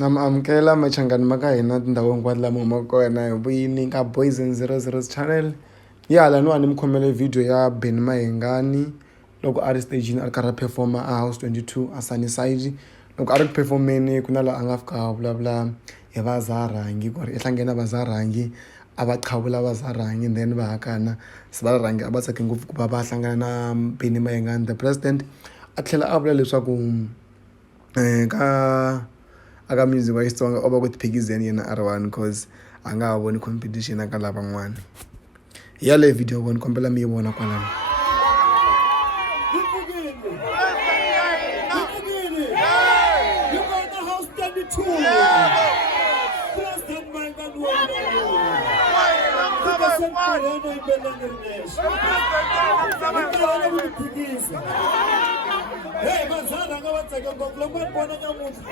Amkela Mayengani maka hina tindhawu hinkwato lama humaka kona hi vuyini ka Boys and 00's channel. Ya laniwa ni mi khomele video ya Ben Mayengani loko a ri stagini a ri karhi a performa a House 22 a Sunnyside. Loko a ri ku performeni ku na laha a nga fika a vulavula hi vazarangi ku ri i hlangene na vazarangi a va qhavula vazarangi then va hakana se vazarangi a va tsake ngopfu ku va va hlangana na Ben Mayengani the president. A tlhela a vula leswaku aka music wa Xitsonga o va ku tiphikizeni yena a ri one cause a nga ha voni competition aka lavan'wana. Hi yaleyo video vona kombela mi yi vona kwalano. Hey, mazana ngabatseka ngokulo kwabona nyamuhla.